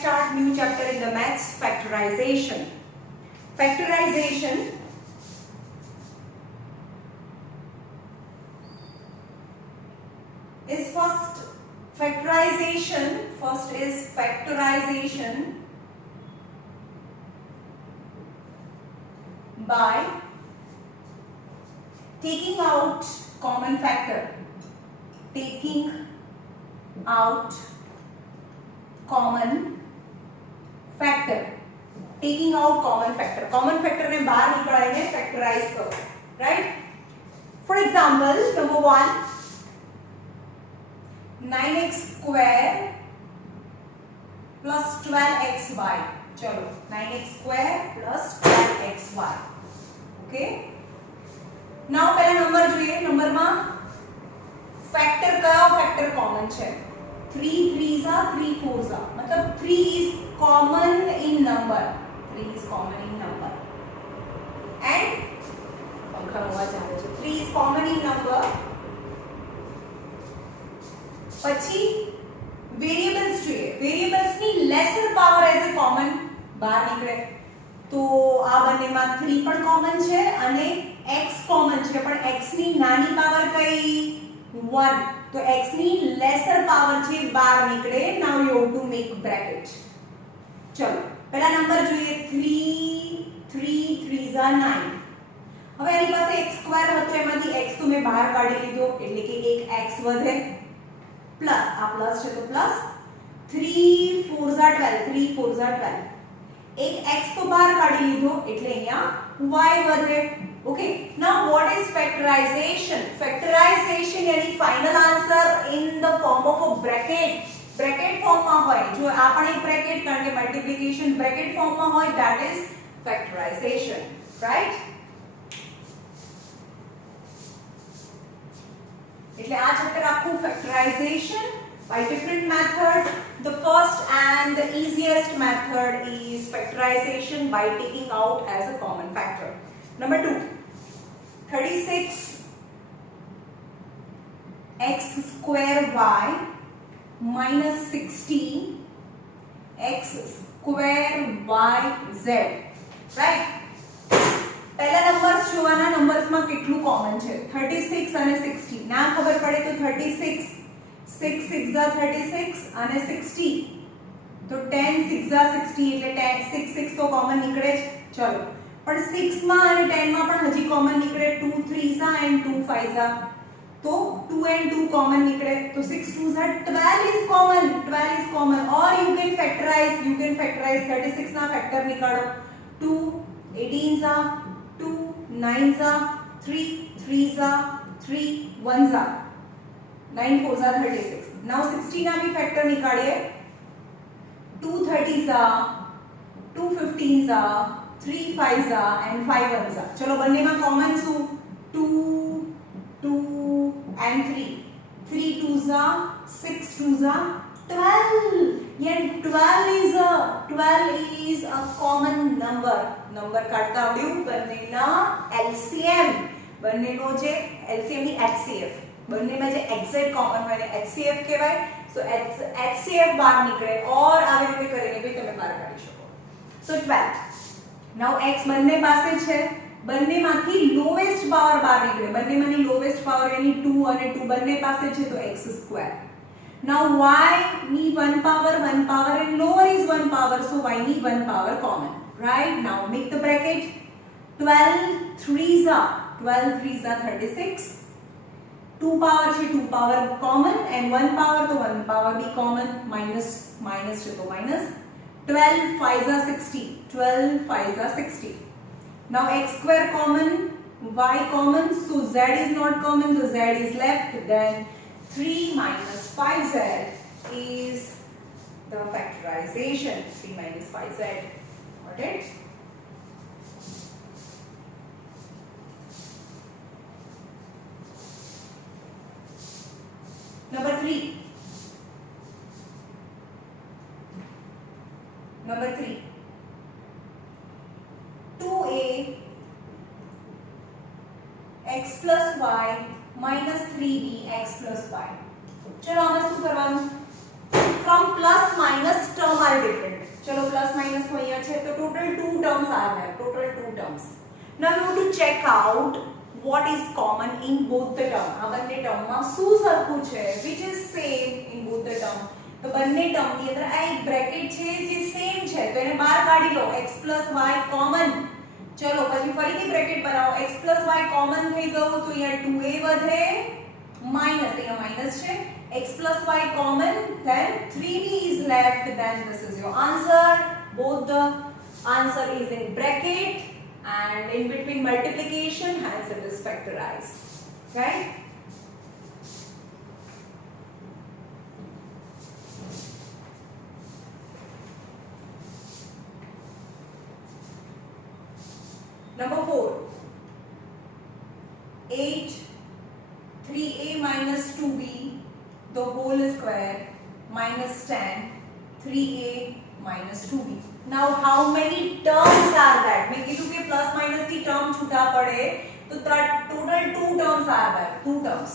start new chapter in the maths, factorization. Factorization is first factorization by taking out common factor. Taking out common factor. Taking out common factor. Common factor ने बाहर निकालने factorize करो, right? For example, number 1, 9x square plus 12xy. चलो 9x square plus 12xy. Okay? Now पहला नंबर જોઈએ. नंबर માં factor कया factor common છે? 3 3s are 3 4s are. मतलब 3 is common in number. 3 is common in number. And पंखा अवाज આવે છે. 3 is common in number. પછી વેરિયેબલ્સ જોઈએ. વેરિયેબલ્સ ની laser power as a common બહાર નીકળે. તો આ બંનેમાં 3 પણ કોમન છે અને x કોમન છે, પણ x ની નાની પાવર કઈ 1. તો x ની લેસર પાવર છે બહાર નીકળે. Now you have to make bracket. ચલો પહેલા નંબર જોઈએ. 3 3s are 9. હવે એની પાસે x સ્ક્વેર હતો, એમાંથી x તો મેં બહાર કાઢી લીધો એટલે કે એક x વધે પ્લસ આ પ્લસ છે તો પ્લસ 3 4s are 12. 3 4s are 12. एक x तो बाहर काढी लीधो એટલે અહીંયા y વધે. Okay, now what is factorisation? Factorisation यानी final answer in the form of a bracket. Bracket form માં હોય. જો આ પણ એક બ્રેકેટ, કારણ કે મલ્ટીપ્લિકેશન બ્રેકેટ ફોર્મ માં હોય, ધેટ ઇઝ ફેક્ટરાઇઝેશન, રાઈટ? એટલે આ ચેપ્ટર આખું ફેક્ટરાઇઝેશન by different methods. The first and the easiest method is factorization by taking out as a common factor. Number 2, 36 x square y minus 16 x square y z. Right? પહેલા નંબર્સ જોવાના. નંબર્સમાં કેટલું કોમન છે? 36 અને 60. ના ખબર પડે તો 36 6 6 are 36 અને 60 તો 10 6 are 60 એટલે 10 6 6 તો કોમન નીકળે જ. ચલો પણ 6 માં અને 10 માં પણ હજી કોમન નીકળે. 2 3s are and 2 5s are તો 2 and 2 કોમન નીકળે. તો 6 2s are 12 is common. 12 is common. Or you can factorize 36 ના ફેક્ટર નીકાળો. 2 18s are 2 9s are 3 3s are 3 1s are 9 4s are 36. Now 16 ना भी फैक्टर निकालिए. 2 30s are 2 15s are 3 5s are and 5 1s are. चलो बनने में कॉमन सु 2 2 and 3. 3 2s are 6 2s are 12. Yeah, 12 is a common number. Number काटता आवड्યું. બંનેના LCM. બંનેનો જે LCM ની HCF. બંનેમાં જે એક્ઝેક્ટ કોમન હોય ને HCF કહેવાય. સો HCF બહાર નીકળે ઓર આવી રીતે કરીને ભી તમે બહાર કાઢી શકો. સો 12. નાઉ x બંને પાસે છે. બંનેમાંથી લોએસ્ટ પાવર બહાર નીકળે. બંનેમાંની લોએસ્ટ પાવર એની 2 અને 2 બંને પાસે છે તો x સ્ક્વેર. નાઉ y ની 1 power and lower is 1 power, so y ની 1 power common. Right? Now make the bracket. 12 3s are 36. 2 power છે 2 power common and 1 power तो 1 power भी common. minus છે તો minus. 12 5s are 60. 12 5s are 60. Now x square common, y common, so z is not common, so z is left. Then 3 minus 5z is the factorization. 3 minus 5z. Got it? Number 3. Number 3. 2a x plus y minus 3b x plus y. चलो हमें શું કરવાનું? From plus minus term are different. terms are there, total 2 terms. Now you have to check out what is common in both the term. આ બંને term માં શું સરખું છે, which is same in both the term. તો બંને term ની અંદર આ એક bracket છે જે same છે, તો એને બહાર કાઢી લો. x + y common. ચલો પછી ફરીથી bracket બનાવો. x + y common થઈ ગયું તો અહીંયા 2a વધે minus, અહીંયા minus છે. x + y common, then 3b is left, then this is your answer. Both the answer is in bracket and in between multiplication, hence it is factorized, right? Number 4, 8 3a minus 2b the whole square minus 10 3a minus 2b. Now how many terms are that? मैं कीधु के plus minus की term छूटा पड़े तो total 2 terms are there, 2 terms.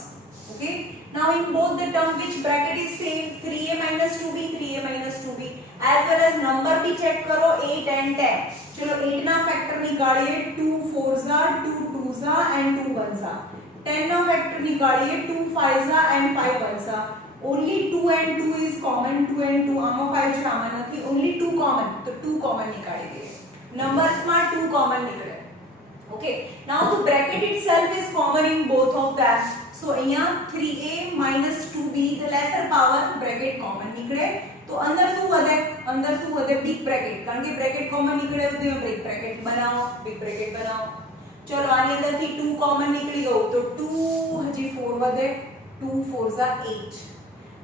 Okay, now in both the term which bracket is same, 3a minus 2b 3a minus 2b, as well as number भी check करो 8 and 10. चलो 8 ना factor निकालिए, 2 4s are 2 2s are and 2 1s are. 10 ना factor निकालिए, 2 5s are and 5 1s are. Only 2 and 2 is common, 2 and 2 આમાં 5 છે આમાં નથી, only 2 common, તો 2 common निकाली दे. Numbers માં 2 common निकले. Okay, now the bracket itself is common in both of them. So અહીંયા 3a minus 2b the lesser power bracket common निकले. तो अंदर શું વધે big bracket, કારણ કે bracket common નીકળે તો અહીંયા big bracket બનાવો, big bracket બનાવો. ચલો આની અંદરથી 2 common નીકળી ગયું તો 2 હજી 4 વધે, 2 4s are 8.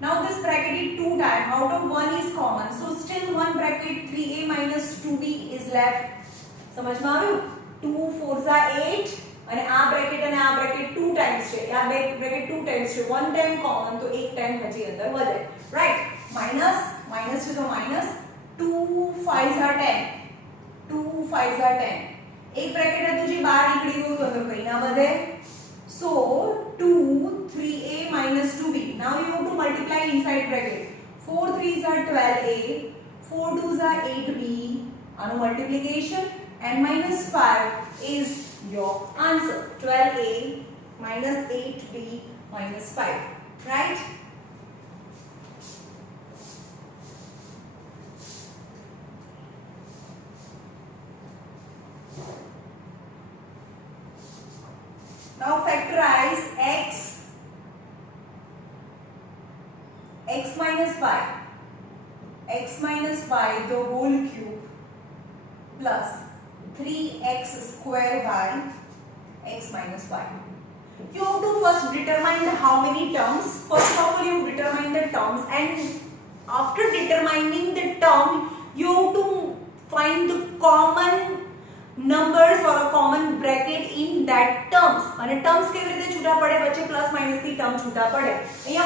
Now this bracket is 2 times, out of 1 is common, so still one bracket 3a minus 2b is left. समझ में આવ્યું? 2 4s are 8 અને આ bracket 2 times છે, આ bracket 2 times છે, 1 time common તો 1 time હજી અંદર વધે, right? minus છે તો minus, 2 5s are 10, 2 5s are 10. એક bracket હતું જે બહાર નીકળી ગયું તો અંદર કઈ ના વધે. So 2 3a minus 2b. Now you have to multiply inside bracket. 4 3s are 12a, 4 2s are 8b. Anu multiplication and minus 5 is your answer. 12a minus 8b minus 5. Right? Now factorize x minus y the whole cube plus 3x square y x minus y. You have to first determine how many terms. First of all you determine the terms, and after determining the term you have to find the common numbers or a common bracket in that terms. અને terms કેવી રીતે છૂટા પડે, વચ્ચે plus minus થી ટર્મ છૂટા પડે. અહીંયા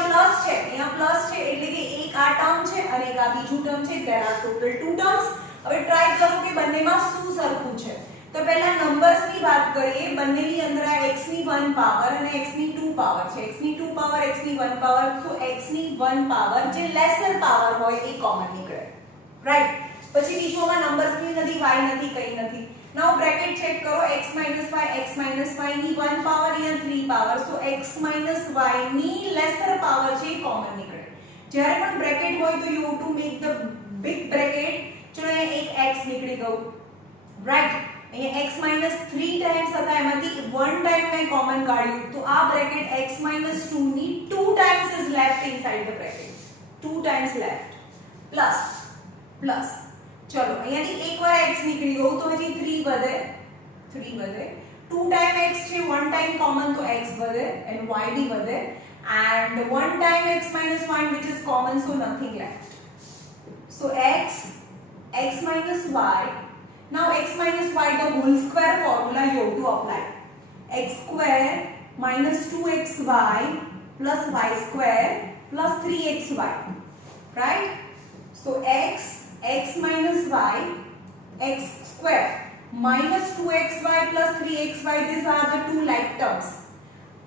પ્લસ છે એટલે કે એક આ ટર્મ છે અને એક આ બીજું ટર્મ છે. there are total 2 terms. હવે ટ્રાય કરો કે બંનેમાં શું સરખું છે. તો પહેલા નંબર્સ ની વાત કરીએ. બંનેની અંદર આ x ની 1 પાવર અને x ની 2 પાવર છે. x ની 2 પાવર x ની 1 પાવર, so x ની 1 પાવર જે લેસર પાવર હોય એ કોમન નીકળે, રાઈટ? પછી બીજોમાં નંબર્સ ની નથી, y નથી, કઈ નથી. Now bracket check करो, x minus y ની 1 power या 3 power, so x minus y ની lesser power છે common નીકળે. જ્યારે પણ bracket હોય તો you have to make the big bracket. ચલો અહીંયા એક x નીકળી ગયું, right? અહીંયા x minus 3 times હતા, એમાંથી 1 time મેં common કાઢ્યું, તો આ bracket x minus 2 ની 2 times is left inside the bracket, 2 times left, plus ચલો અહીંયાથી એકવાર x નીકળી ગયું તો હજી 3 વધે, 2 टाइम x છે, 1 टाइम common તો x વધે and y भी વધે, and 1 time x minus 1 which is common, so nothing left. So x minus y. Now x minus y the whole square formula you have to apply. X square minus 2xy plus y square plus 3xy, right? So x minus y, x square minus 2xy plus 3xy, these are the two like terms.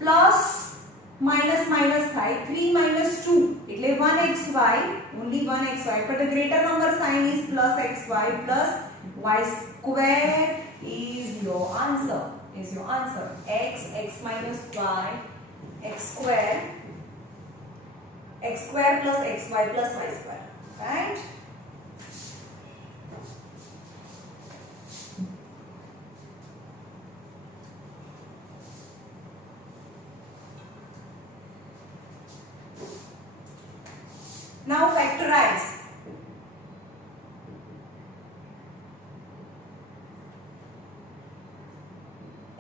Plus minus થાય, 3 minus 2 એટલે 1xy, only 1xy, but the greater number sign is plus xy plus y square is your answer. X minus y, x square plus xy plus y square, right? Now factorize.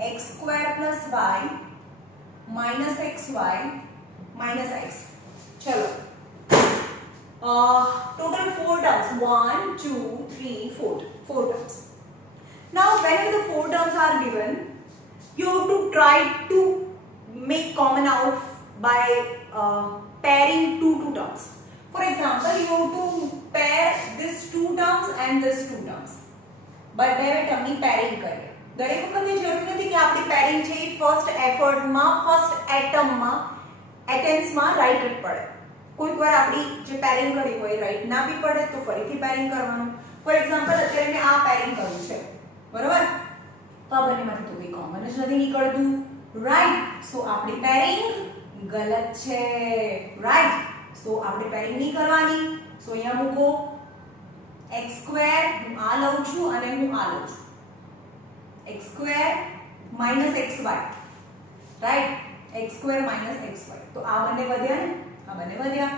X square plus y minus xy minus x. चलो total 4 terms. 1, 2, 3, 4. 4 terms. Now whenever the 4 terms are given, you have to try to make common out by pairing two terms. For example, you have to pair this 2 terms and this 2 terms. But બે ટર્મની પેરિંગ કરીએ. દરેક વખતે જરૂર નથી કે આપણી પેરિંગ છે ફર્સ્ટ એફર્ટમાં, ફર્સ્ટ એટેમ્પ્સમાં રાઈટ જ પડે. કોઈક વાર આપણી જે પેરિંગ કરી હોય રાઈટ ના બી પડે તો ફરીથી પેરિંગ કરવાનું. ફોર એક્ઝામ્પલ અત્યારે મેં આ પેરિંગ કર્યું છે, બરાબર? તો આ બંનેમાંથી તો કોઈ કોમન જ નથી નીકળતું, રાઈટ? સો આપણી પેરિંગ ગલત છે, રાઈટ? સો આપણે પેરિંગ નહીં કરવાની. સો અહીંયા મૂકો x સ્ક્વેર, હું આ લઉં છું અને હું આ લઉં છું. x square minus xy, right? x square minus xy. તો આ બંને વધ્યા ને, આ બંને વધ્યા.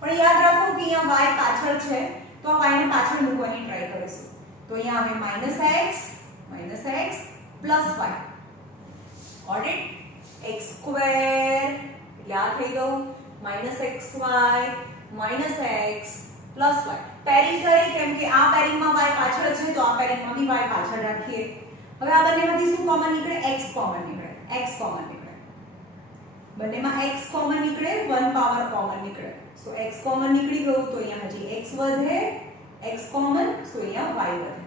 પણ યાદ રાખો કે અહીંયા y પાછળ છે તો આ y ને પાછળ મૂકવાની ટ્રાય કરીશું. તો અહીંયા આવે -x plus y. Got it? x square એટલે આ થઈ ગયું -xy minus x plus y. Pairing કરે કેમ કે આ પેરિંગમાં y પાછળ છે તો આ પેરિંગમાં બી y પાછળ રાખીએ. હવે આ બંનેમાંથી શું કોમન નીકળે? x કોમન નીકળે. બંનેમાં x કોમન નીકળે, 1 પાવર કોમન નીકળે. સો x કોમન નીકળી ગયું તો અહીંયા હજી x વધે, x કોમન, સો અહીંયા y વધે.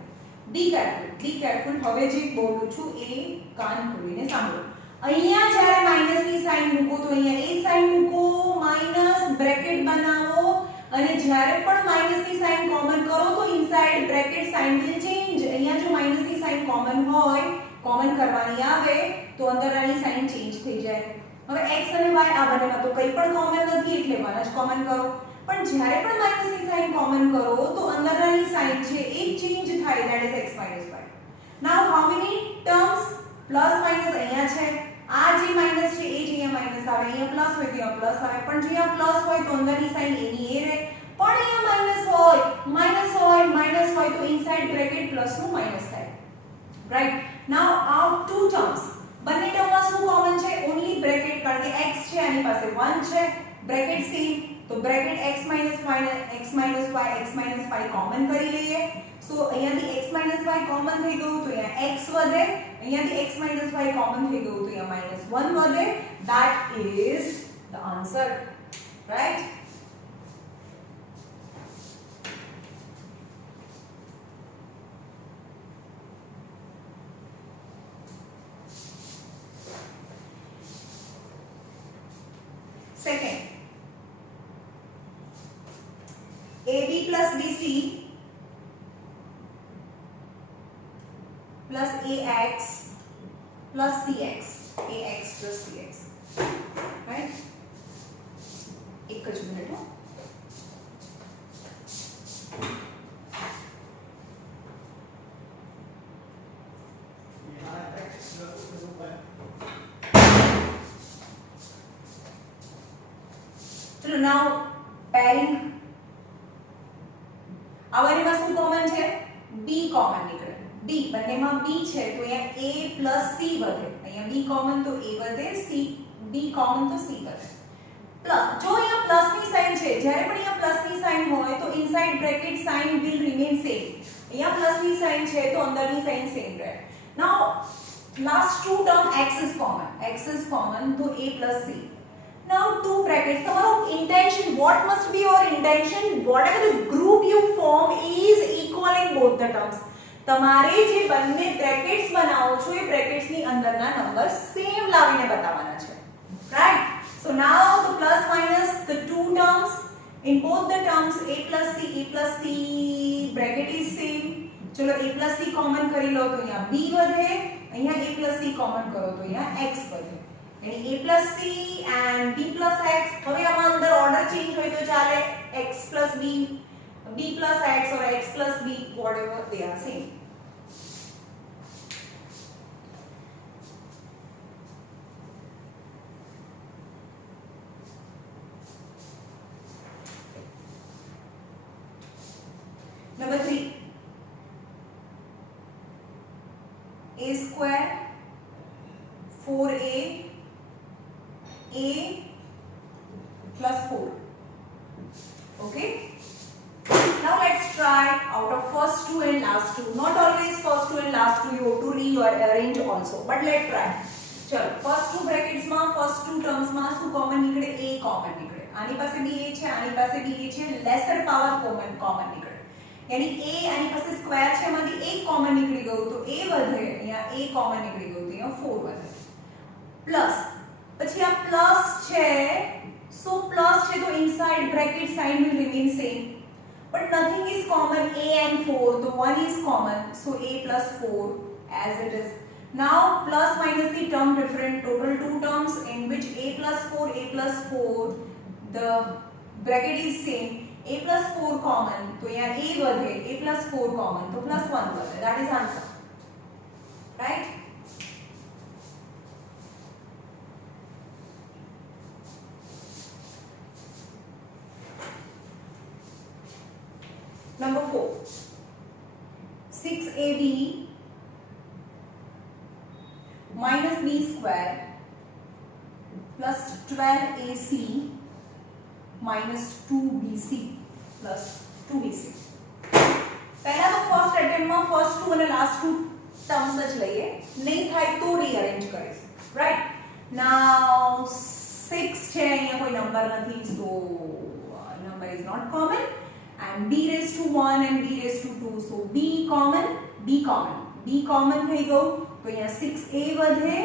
Be careful. હવે જે બોલું છું એ કાન ખોલીને સાંભળો. અહીંયા જ્યારે માઈનસની સાઈન મૂકો તો અહીંયા એ સાઈન મૂકો, માઈનસ બ્રેકેટ બનાવો, અને જ્યારે પણ માઈનસની સાઈન કોમન કરો તો inside bracket sign will change. અહીંયા જો માઈનસની સાઈન કોમન હોય, કોમન કરવાની આવે તો અંદરની સાઈન ચેન્જ થઈ જાય. હવે x અને y આ બંનેમાં તો કંઈ પણ કોમન નથી એટલે 1 જ કોમન કરો. પણ જ્યારે પણ માઈનસની સાઈન કોમન કરો તો અંદરની સાઈન છે એ ચેન્જ થાય, that is x y. Now how many terms? Plus minus અહીંયા છે, આ જે માઈનસ છે એ જ અહીંયા માઈનસ આવે, અહીંયા પ્લસ હોય તો અહીંયા પ્લસ આવે. પણ જો અહીંયા પ્લસ હોય તો અંદરની સાઈન એની એ રહે. પણ અહીંયા માઈનસ હોય તો ઇનસાઇડ બ્રેકેટ પ્લસનું માઈનસ થાય, રાઈટ? નાઉ આ ટુ ટર્મ્સ, બંને ટર્મમાં શું કોમન છે? ઓન્લી બ્રેકેટ, કારણ કે x છે આની પાસે 1 છે, બ્રેકેટ સેમ, તો બ્રેકેટ x y કોમન કરી લઈએ. સો અહીંયાથી x y કોમન થઈ ગયું તો અહીંયા x વધે, અહીંયાથી x y કોમન થઈ ગયું તો અહીંયા -1 વધે. That is the answer, right? Second, AB plus BC plus AX plus CX. AX plus CX. Right? एक कुछ मिनट हो. चलो now pairing. આવરીમાં શું કોમન છે? B કોમન નીકળે. B બંનેમાં B છે તો અહીંયા A plus C વધે. અહીંયા B કોમન તો A વધે, C B કોમન તો C વધે. પ્લસ, જો અહીંયા પ્લસની સાઈન છે, જ્યારે પણ અહીંયા પ્લસની સાઈન હોય તો inside bracket sign will remain same. અહીંયા પ્લસની સાઈન છે તો અંદરની સાઈન સેમ રહે. Now last two term x is common તો A plus C. Now two brackets. Tomorrow intention, what must be your intention? Whatever the group you form is equal in both the terms. તમારે જે બંને બ્રેકેટ્સ બનાવો છો એ બ્રેકેટ્સ ની અંદરના number same લાવીને બતાવવાના છે, right? So now the plus minus the two terms in both the terms a plus c bracket is same. चलो a plus c કોમન કરી લો તો અહીંયા b વધે, અહીંયા a plus c કોમન કરો તો અહીંયા x વધે, यानी a plus c and b plus x. હવે આમાં અંદર ઓર્ડર ચેન્જ હોય તો ચાલે, x plus b, b plus x or x plus b, whatever they are same. Number 3, a square 4a a plus 4. Okay, now let's try out of first two and last two. Not always first two and last two, you have to rearrange also, but let's try. चलो first two brackets માં first two terms માં શું common નીકળે? a common નીકળે. આની પાસે b a છે, આની પાસે b a છે, lesser power common નીકળે, यानी a આની પાસે સ્ક્વેર છે, એમાંથી એક કોમન નીકળી ગયું તો a વધે, અહીંયા a કોમન નીકળી ગયું તો અહીંયા 4 વધે. પ્લસ પછી આ પ્લસ છે, સો પ્લસ છે તો inside bracket sign will remain same, but nothing is common. a and 4, so 1 is common, so a plus 4 as it is. Now plus minus the term different, total two terms in which a plus 4 the bracket is same. a plus 4 common, तो यहाँ a बढ़े, a plus 4 common, तो plus 1 बढ़े. That is answer, right? Number 4, 6ab minus b square plus 12ac minus 2bc plus 2bc. पहला तो first attempt में first to અને last two terms જ લઈએ, નહીં થાય તો રીઅરેન્જ કરીશું, રાઈટ? નાઉ 6 છે, અહીંયા કોઈ નંબર નથી, so number is not common, and b raised to 1 and b raised to 2, so b common થઈ ગયું તો અહીંયા 6a વધે,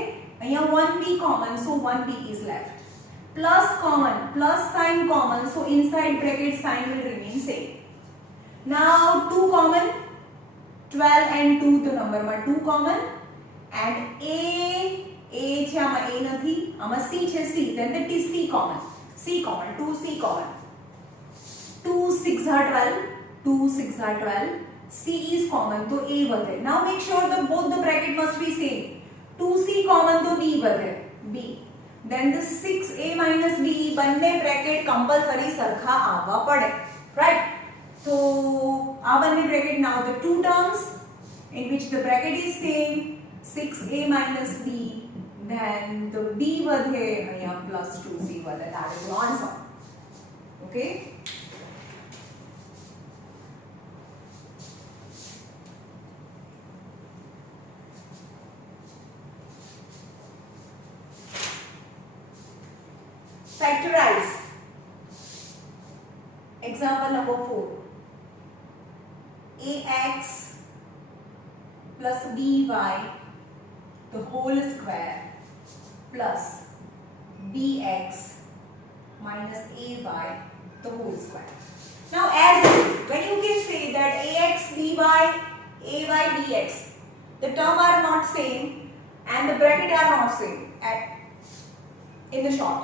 અહીંયા 1b common, so 1b is left. Plus common, plus sign common, so inside bracket sign will remain same. Now 2 common, 12 and 2 the number માં 2 common, and a છે, આમાં a નથી, આમાં c છે, c, then that is c common, 2c common, 2 6 are 12, 2 6 are 12, c is common, so a વધે. Now make sure that both the bracket must be same, 2c common तो b વધે, b. Then the 6a minus b બંને bracket compulsory સરખા આવવા પડે, right? So આ બંને bracket, now the two terms in which the bracket is same, 6a minus b, then the b વધે, અહીંયા plus 2c વધે. That is the answer. Okay, factorize. Example number 4, ax plus by the whole square plus bx minus by the whole square. Now as it is, when you can say that ax by dx, the term are not same and the bracket are not same in the short.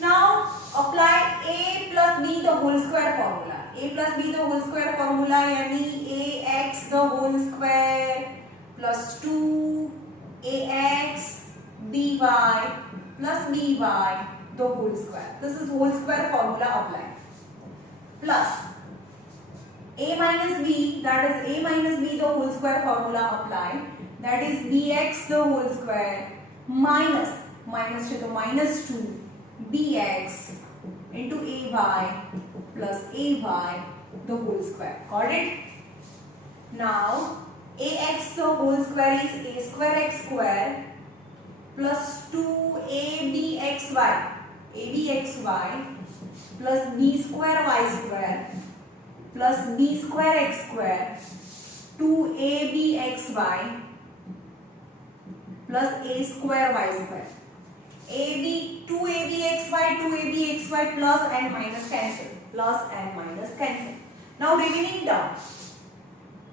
Now apply a plus b the whole square formula. A plus b the whole square formula यानी ax the whole square plus 2ax by plus by the whole square. This is whole square formula applied. Plus a minus b, that is a minus b the whole square formula applied. That is bx the whole square minus to the minus 2 bx into ay plus ay the whole square. Got it? Now ax the whole square is a square x square plus 2abxy plus b square y square plus b square x square 2abxy plus a square y square. AB 2abxy plus and minus cancel. Now remaining term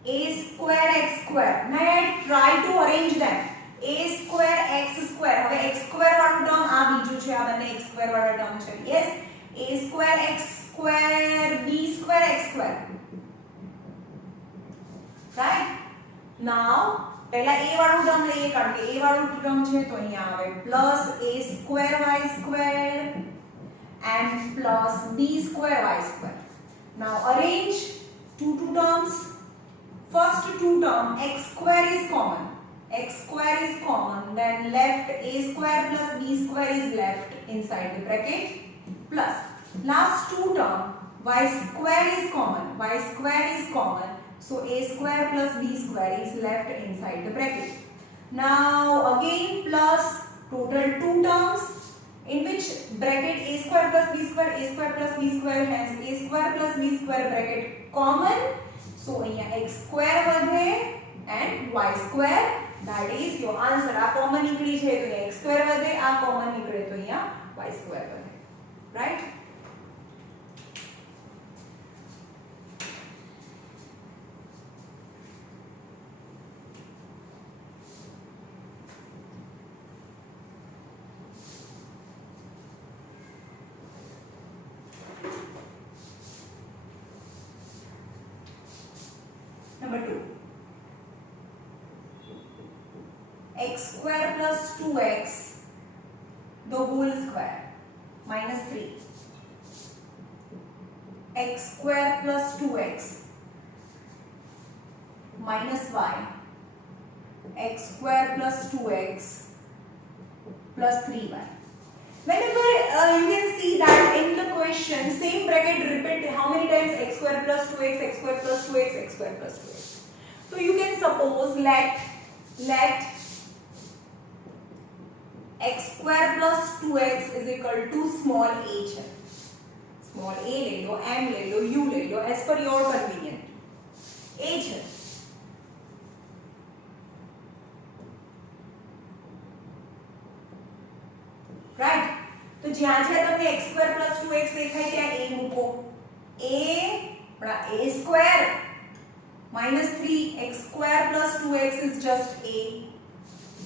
a square x square. Now I try to arrange them. a square x square. હવે x square વાળું ટર્મ આ બીજું છે, આ બંને x square વાળા ટર્મ છે. Yes, a square x square b square x square. Right? Now પહેલા a વાળું ટર્મ લઈએ કારણ કે a વાળું ટર્મ છે તો અહીંયા આવે plus a square y square and plus b square y square. Now arrange two terms. First two term x square is common. X square is common, then left a square plus b square is left inside the bracket plus last two term y square is common. Y square is common, so a square plus b square is left inside the bracket. Now again plus total two terms in which bracket a square plus b square, a square plus b square has a square plus b square bracket common. So અહીંયા x square વધે and y square, that is your answer. આ common નીકળી છે તો અહીંયા x square વધે, આ common નીકળે તો અહીંયા y square વધે. Right? Number 2. X square plus 2x the whole square minus 3. X square plus 2x minus y. X square plus 2x plus 3y. Whenever you can see that in the question same bracket repeat how many times x square plus 2x, x square plus 2x, x square plus 2x. So you can suppose let x square plus 2x is equal to small a है. Small a ले लो, m ले लो, u ले लो as per your convenient. a है. Right? तो જ્યાં જ્યાં તમને x square plus 2x દેખાય ત્યાં a મૂકો. a square minus 3x square plus 2x is just a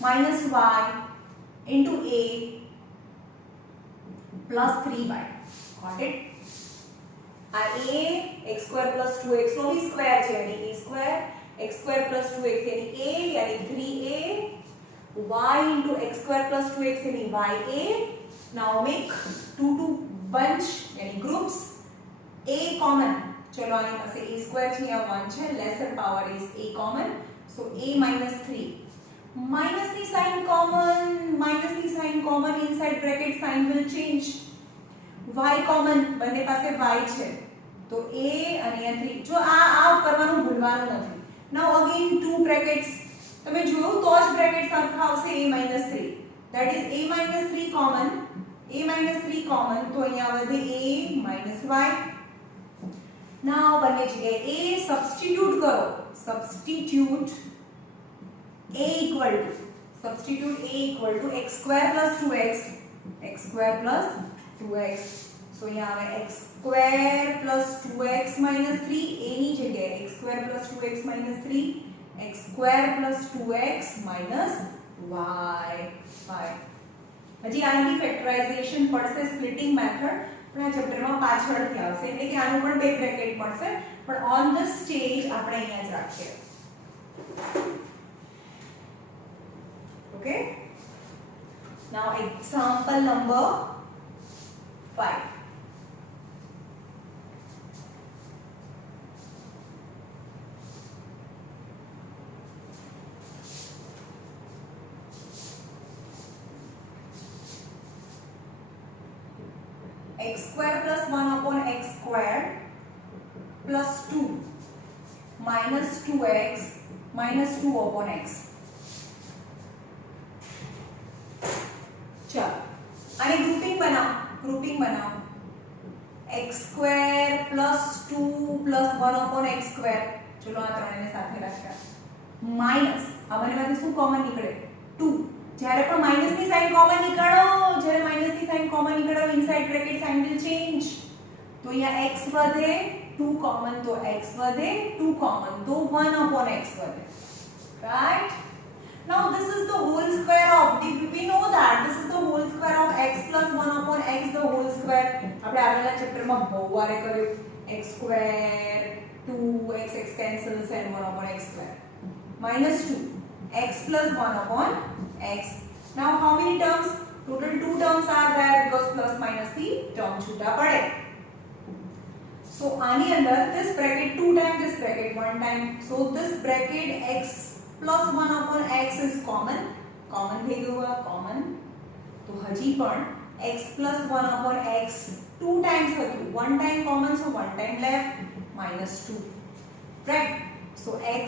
minus y into a plus 3y. Got it? A x square plus 2x નો भी square છે यानी a square, x square plus 2x यानी a यानी 3a, y into x square plus 2x यानी ya. Now make two bunch यानी groups. a common, चलो आने पासे a square છે या 1 છે, lesser power is a common, so a minus 3. Minus the sign common, inside bracket sign will change. y common, બંને પાસે y છે તો a અને 3. જો આ કરવાનું ભૂલવાનું નથી. Now again two brackets, તમે જોયું તો જ bracket સરખા આવશે a minus 3. That is a minus 3 common, તો અહીંયા વધે a minus y. Now બંને જગ્યાએ a substitute કરો. Substitute a equal to x square plus 2x, so यहाँ આવે x square plus 2x minus 3, a ની જગ્યાએ x square plus 2x minus 3, x square plus 2x minus y. હજી આની ફેક્ટરાઇઝેશન પડશે સ્પ્લિટિંગ મેથડ, પણ આ ચેપ્ટરમાં પાછળથી આવશે એટલે કે આનું પણ બે બ્રેકેટ પડશે, પણ ઓન ધ સ્ટેજ આપણે અહીંયા જ રાખીએ. Okay? Now example number 5. X square plus 1 upon x square plus 2 minus 2x minus 2 upon x. चलो आने ग्रुपिंग बनाओ x square plus 2 plus 1 upon x square. चलो आ ત્રણેને સાથે રાખ્યા માઈનસ આ બંનેમાંથી શું કોમન નીકળે 2. જ્યારે પણ માઈનસની સાઇન કોમન નીકળો inside bracket sign will change. તો અહીંયા x વધે 2 कॉमन तो x વધે, 2 कॉमन तो 1 upon x વધે, right? Now this is the whole square of, we know that this is the whole square of x plus 1 upon x the whole square. આપણે આગળના ચેપ્ટરમાં બહુ વારે કર્યું, x square 2 x cancels and 1 upon x square minus 2 x plus 1 upon x. Now how many terms? Total 2 terms are there because plus minus the term छूटा पड़े. So आनी अंदर this bracket 2 times this bracket 1 time. So this bracket x plus 1 upon x is common. Common થઈ ગયું આ common. તો હજી પણ x plus 1 upon x 2 times હતું. 1 time common so 1 time left minus 2. Right? So x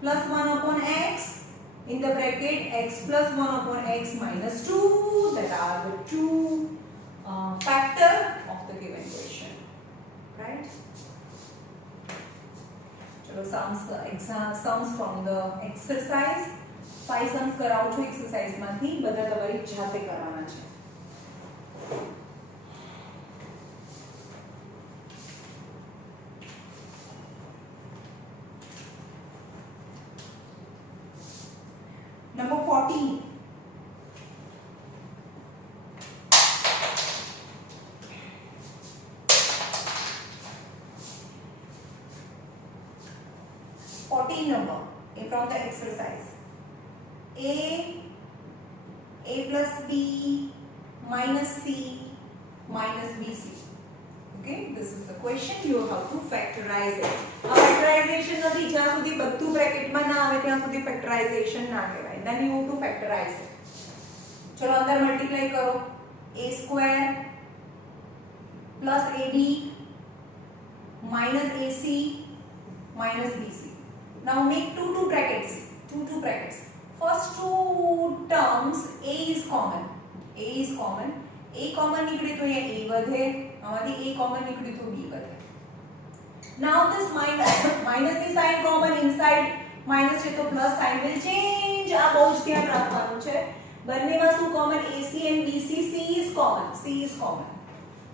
plus 1 upon x in the bracket x plus 1 upon x minus 2, that are the two factor of the given question, right? चलो sums from the exercise. 5 sums कराવું છું exercise માંથી, બધા તમારી જાતે કરવાના છે. Number 14. Number A from the exercise. A plus B minus C minus BC. Okay, this is the question. You have to factorize it. આ factorization નથી, જ્યાં સુધી બધું બ્રેકેટ માં ના આવે ત્યાં સુધી factorization ના કહેવાય. Then you have to factorize it. ચલો અંદર મલ્ટીપ્લાય કરો. A square plus AB minus AC minus BC. Now make two brackets. Two brackets. First two terms A is common. A is common. A common निकले तो ये A વધે, आमादी A common निकले तो B વધે. Now this minus the sign common inside minus છે તો plus sign will change. આ બહુ જ ધ્યાન રાખવાનું છે. બંનેમાં શું common? AC and BC. C is common. C is common.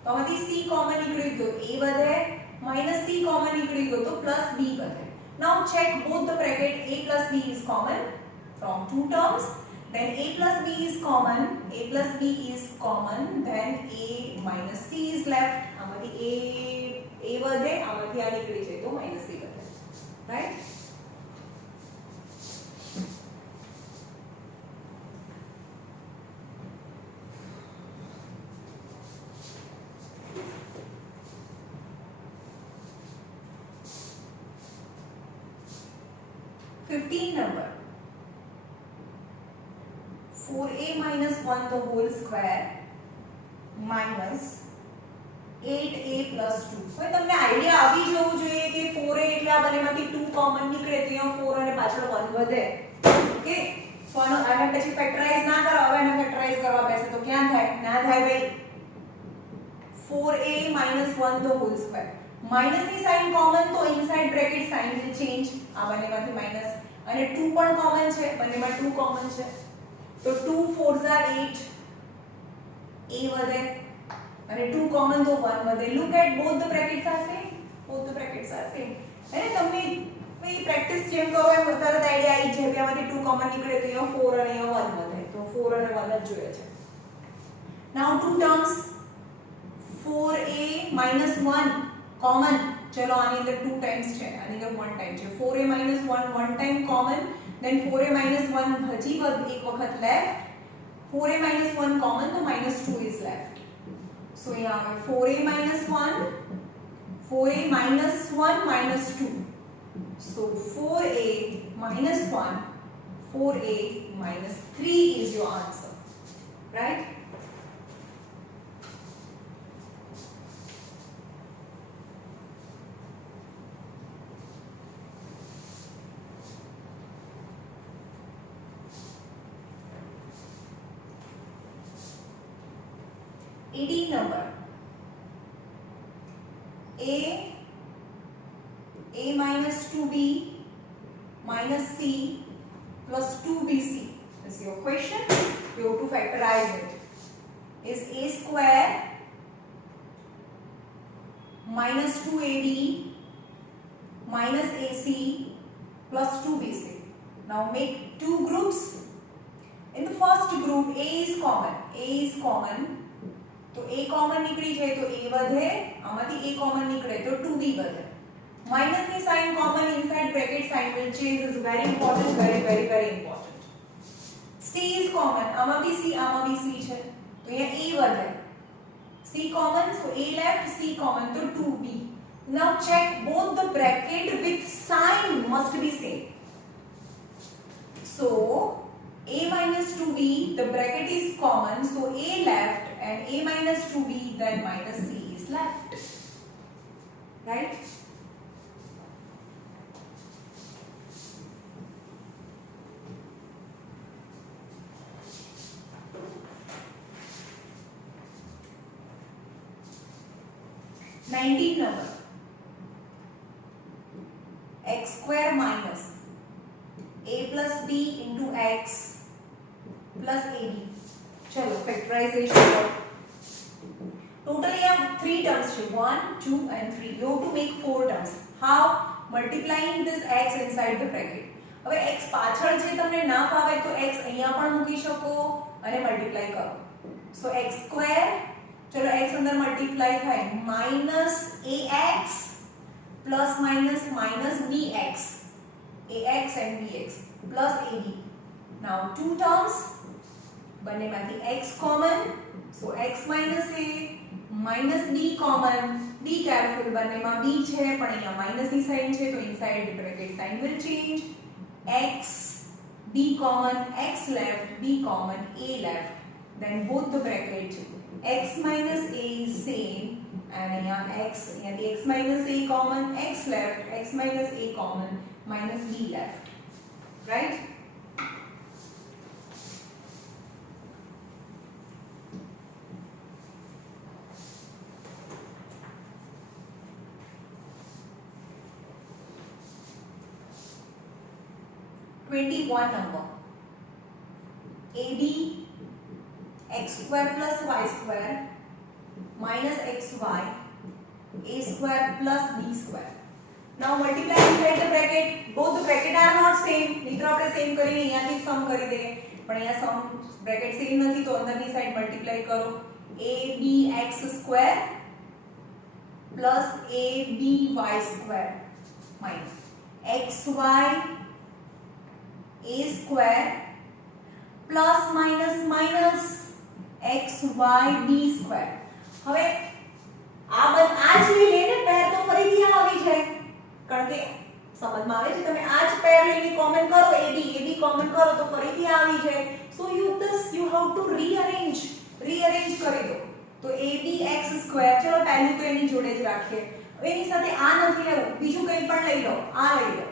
તો આમાંથી C common નીકળી તો A વધે, minus C common નીકળી તો plus B વધે. Now check both the bracket. A plus B is common from two terms. Then A plus B is common. A plus B is common. Then A minus C is left. आमादी A વધે, આમાંથી આ નીકળી જાય તો minus C વધે. Right? Number 4a minus 1 the whole square minus 8a plus 2. હવે તમને આઈડિયા આવી જવું જોઈએ કે 4a એટલે આ બંનેમાંથી 2 કોમન નીકળે તો અહીંયા 4 અને પાછળ 1 વધે. ઓકે, સો આને પછી ફેક્ટરાઇઝ ના કરો. હવે આને ફેક્ટરાઇઝ કરવા બેસે તો ક્યાં થાય? ના થાય ભાઈ. 4a minus 1 the whole square. Minus ની સાઇન કોમન તો inside bracket sign will change. આ બંનેમાંથી માઇનસ અને 2 પણ કોમન છે, બંનેમાં 2 કોમન છે તો 2 4s are 8, a વધે અને 2 કોમન તો 1 વધે. Look at both the brackets are same. Both the brackets are same. અને તમને ભાઈ પ્રેક્ટિસ જેમ કરો એમ તરત આઈડિયા આવી જાય કે આમાંથી 2 કોમન નીકળે તો અહીંયા 4 અને અહીંયા 1 વધે. તો 4 અને 1 જ જોઈએ છે. નાઉ two terms 4a minus 1 common. चलो आनी अंदर 2 times છે, આની અંદર 1 time છે. 4a minus 1 1 time common. Then 4a minus 1 હજી એક વખત left. 4a minus 1 common તો minus 2 is left. So यहाँ पे 4a minus 1 minus 2. So 4a minus 1 4a minus 3 is your answer. Right? Number a minus 2b minus c plus 2bc. This is your question. You have to factorize it. Is a square minus 2ab minus ac plus 2bc. Now make two groups. In the first group a is common, तो a common निकली जाए तो a વધે, આમાંથી a common નીકળે તો 2b વધે. Minus ની sign common inside bracket sign will change is very important, very important. C is common, આમાં બી c છે તો અહીંયા a વધે. C common, so a left, c common, so 2b. Now check both the bracket with sign must be same. So a minus 2b, the bracket is common, so a left and a minus 2b, then minus c is left. Right? number x square minus a plus b into x plus ab. चलो factorization करो. Totally you have 3 terms, 1, 2 and 3. You have to make 4 terms. How? Multiplying this x inside the bracket. હવે x પાછળ છે તમને ના ફાવે તો x અહીંયા પણ મૂકી શકો અને મલ્ટીપ્લાય કરો. So x square, चलो x अंदर मल्टीप्लाई થાય minus ax plus minus minus bx, ax and bx plus ab. Now two terms, બંનેમાંથી x common, so x minus a minus b common. Be careful, બંનેમાં b છે પણ અહીંયા minus ની સાઇન છે તો inside the bracket sign will change. x b common, x left, b common, a left, then both the bracket x minus a is same and here x minus a common, x left, x minus a common, minus b left. Right? number ab x square plus y square minus xy a square plus b square. Now multiply inside the bracket. Both the bracket are not same. મિત્રો આપણે સેમ કરીને અહીંયાથી સમ કરી દઈએ પણ અહીંયા સમ bracket same નથી તો અંદરની સાઈડ મલ્ટીપ્લાય કરો. abx square plus aby square minus xy a square plus minus minus xyb square. હવે આ જ લઈને પેર તો ફરીથી આવી જાય કારણ કે સમજમાં આવે છે. તમે આ જ પેર લઈને કોમન કરો ab કોમન કરો તો ફરીથી આવી જાય. સો you have to rearrange કરી દો. તો abx square, ચલો પહેલું તો એની જોડે જ રાખીએ. હવે એની સાથે આ નથી લેવું, બીજું કંઈ પણ લઈ લો, આ લઈ લો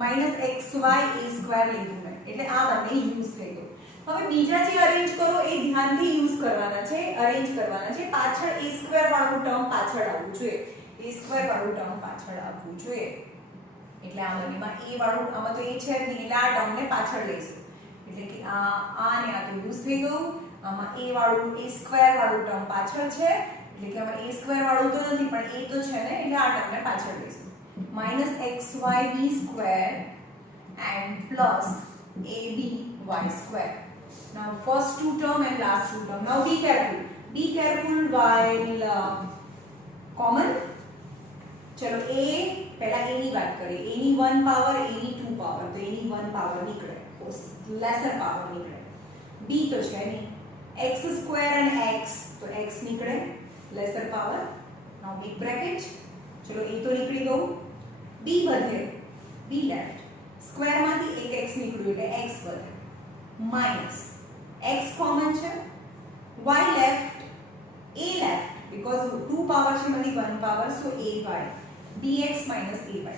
minus xy a square લીધું મેં એટલે આ બંને યુઝ કરી દો. હવે બીજા જે અરેન્જ કરો એ ધ્યાનથી યુઝ કરવાના છે, અરેન્જ કરવાના છે. પાછળ a square વાળું ટર્મ પાછળ આવવું જોઈએ, a square વાળું ટર્મ પાછળ આવવું જોઈએ. એટલે આ બંનેમાં a વાળું, આમાં તો a છે જ નહીં એટલે આ ટર્મને પાછળ લઈશું. એટલે કે આ ને આ તો યુઝ થઈ ગયું. આમાં a વાળું, a square વાળું ટર્મ પાછળ છે એટલે કે આમાં a square વાળું તો નથી પણ a તો છે ને એટલે આ ટર્મને પાછળ લઈશું. minus xyb square and plus aby square. Now first two term and last two term. Now be careful while common. चलो a पहला a ની વાત કરીએ. a ની 1 પાવર, a ની 2 પાવર, તો a ની 1 પાવર નીકળે તો લેસર પાવર નીકળે. b તો છે નહીં, x square and x તો x નીકળે laser power. now big bracket, ચલો a તો નીકળી ગયું, b વધે, b left, સ્ક્વેર માંથી એક x નીકળ્યું એટલે x વધે, માઈનસ x કોમન છે, y left, a left because 2 પાવર છે માંથી 1 power so ay dx minus ay.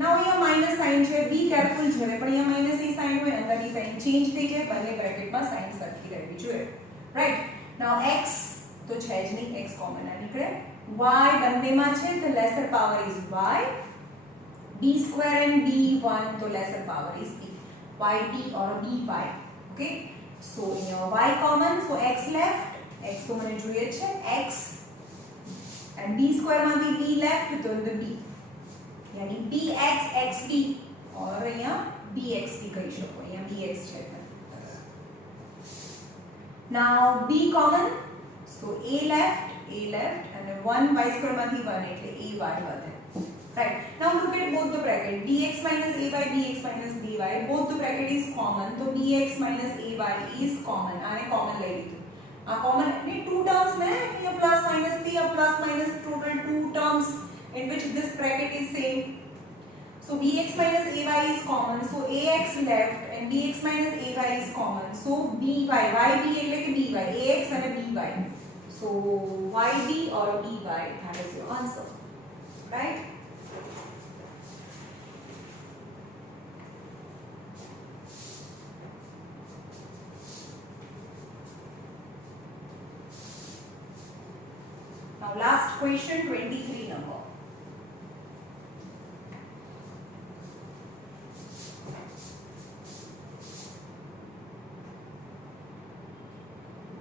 now અહીંયા માઈનસ સાઇન છે, બી કેરફુલ છે પણ અહીંયા માઈનસ એ સાઇન હોય અંદરની સાઇન ચેન્જ થઈ જાય, બંને બ્રેકેટમાં સાઇન સરખી રહેવી જોઈએ. રાઈટ. now x તો છે જ નહીં, x કોમન ના નીકળે, y બંનેમાં છે તો lesser power is y, b square and b1 તો lesser power is b, yd or by. Okay, so અહીંયા y common, so x left, x તો મને જોઈએ છે x and b square માંથી b left તો the b यानी bx xb और અહીંયા bxb કહી શકો અહીંયા bx છે now b common so a left and 1 y square માંથી 1 એટલે a y વધે right now look at both the bracket dx minus a by dx minus dy both the bracket is common so bx minus ay is common આને common લઈ લીધું આ common એટલે two terms ને here plus minus the plus minus total two terms in which this bracket is same so bx minus ay is common so ax left and bx minus ay is common so by yb એટલે કે by ax અને by so yb or by that is your answer right now last question 23 number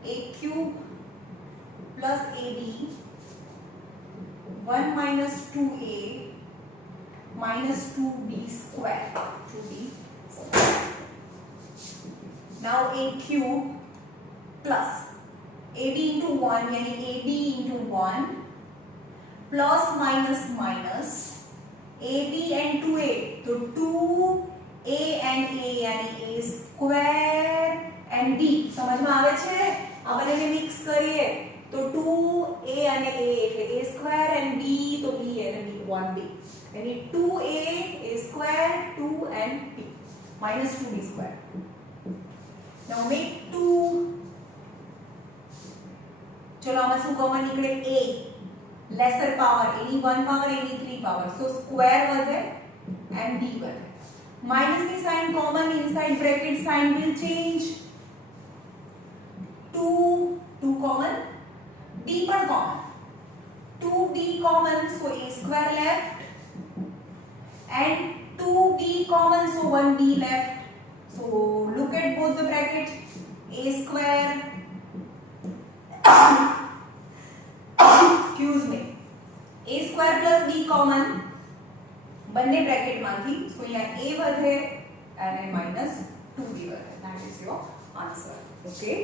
a cube plus ab 1 minus 2a minus 2b square 2b square. Now a cube plus ab into 1 यानी ab into 1 plus minus minus ab and 2a तो 2a and a यानी a square and b समझ में आवे छे आ बनेने मिक्स करिए तो 2a અને a એટલે a square and b તો b અને b 1b यानी 2a a square 2 and b minus 2b square now make 2 चलो आમાં શું કોમન નીકળે a lesser power a ની 1 power a ની 3 power so square વધે and b વધે minus the sign common inside bracket sign will change 2 common b पर common 2b common so a square left and 2b common so 1b left so look at both the bracket a square excuse me a square plus b common બંને bracket માંથી so અહીંયા a વધે અને minus 2b વધે that is your answer okay